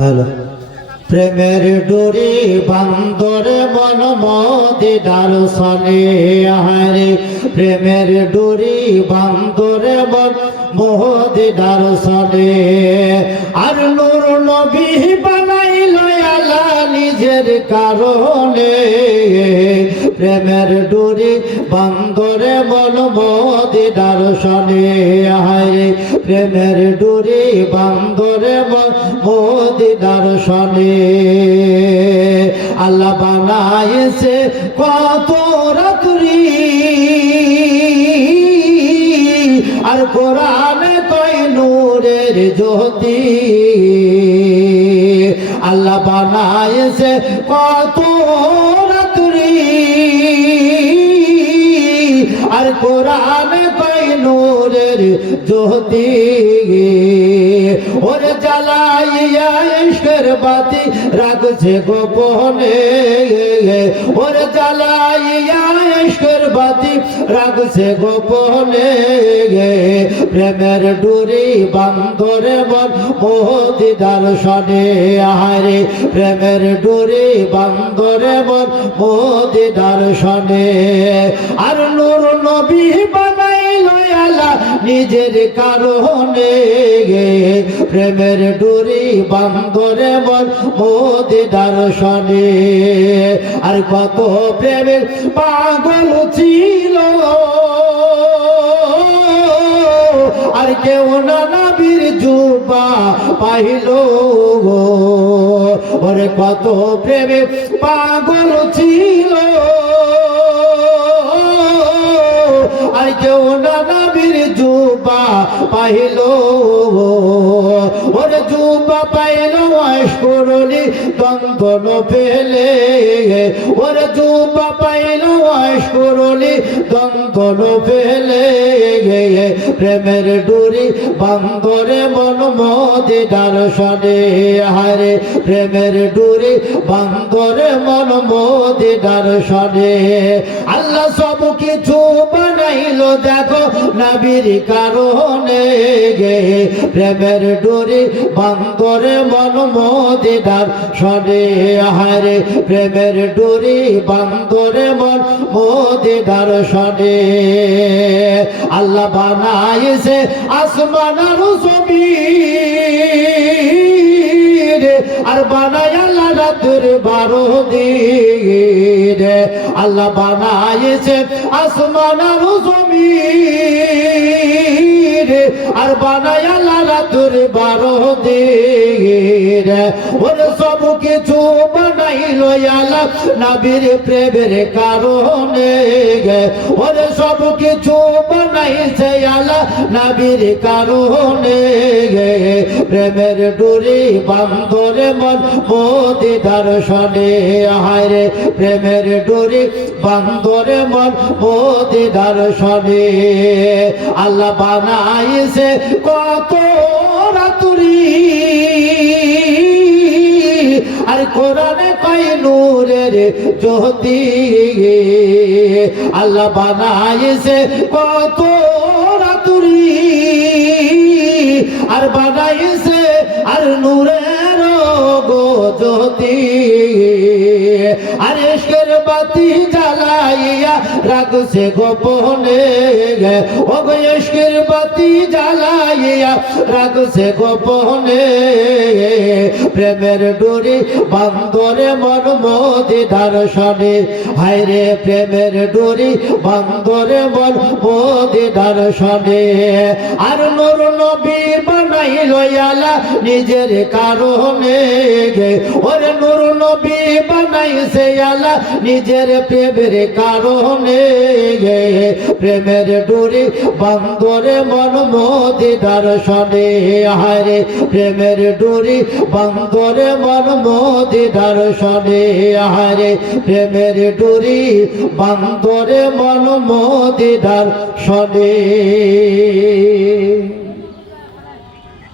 Hello প্রেমের ডোরি বান্দরে মন মদি দারসনে হারে প্রেমের ডোরি বান্দরে মন মোহদি দারসনে আর নূর নবী বানাইল আলা নিজের কারণে। প্রেমের ডোরি বান্দরে মন মদি দারসনে হারে প্রেমের ডোরি বান্দরে মন মোদি দারসনে আল্লাহ বানাইছে কত রাত্রি। আর কোরআনে কই নূরের জ্যোতি। আল্লাহ বানাইছে কত আর কোরআনে কই নূরের জ্যোতি। ওরে জ্বালাইয়া ইশকের বাতি রাখছে গোপনে। ওরে জ্বালাইয়া ইশকের বাতি রাখছে গোপনে। প্রেমের ডুরি বান্দরে মন মোহতি দর্শনে আহারে প্রেমের ডুরি বান্দরে মন মোহতি দর্শনে আর নূর নবী বানাইল আল্লাহ নিজের কারণে। প্রেমের ডুরি বান্দরে মন মোদি দর্শনে। আর কত প্রেমের পাগল ছিল। আর কেউ না নবীর জুবা পাইল ওরে কত প্রেমে পাগল ছিল। আর কেউ নবীর জুবা পাইল। ওরে জুবা পাইল আশ করলি দ্বন্দ্ব পেলে ওরে জুবা পাইল আশ করলি দ্বন্দ্ব পেলে প্রেমের ডুরি বান্দরে মন মদি দর্শনে হারে প্রেমের ডুরি বান্দরে মন মদি দর্শনে আল্লাহ সব কিছু বানাইলো দেখো নবীর কারণে গে। প্রেমের ডুরি বান্দরে মন মদি দর্শনে হারে প্রেমের ডুরি বান্দরে মন মদি দর্শনে আল্লাহ বানাইছে আসমান আর জমিন। আর বানায় আল্লাহ রাতের বারো দিন। আল্লাহ বানাইছে আসমান আর জমিন। আর বানায় আল্লাহ রাতের বারো দিন। ওরে সব কিছু বানাইল আল্লাহ নবীর প্রেমের কারণে ওরে সব কিছু বানাইছে নবীর কারণে প্রেমের ডুরি বান্দরে মন মোদি দর্শনে। প্রেমের ডুরি বান্দরে মন মোদি দর্শনে। আল্লাহ বানাইছে কত রাতুরি। কোরআনে কয় নূরের জ্যোতি। আল্লাহ বানাইছে কত রাতুরি আর বানাইছে আর নূরের গো জ্যোতি। জ্বালাইয়া রাখছে গোপনে ও বাতি জ্বালাইয়া রাখছে গোপনে প্রেমের ডুরি বান্দরে মন মোদি দর্শনে। হায়রে প্রেমের ডুরি বান্দরে মন মোদি দর্শনে। আর নূর নবী বানাইল আলা নিজের কারণে ওরে নূর নবী বানাইছে আলা, নিজের প্রেমের কারণে প্রেমের ডুরি বান্দরে মন মোদি দর্শনে, হায়রে প্রেমের ডুরি বান্দরে মন মোদি দর্শনে, হায়রে প্রেমের ডুরি বান্দরে মন মোদি দর্শনে।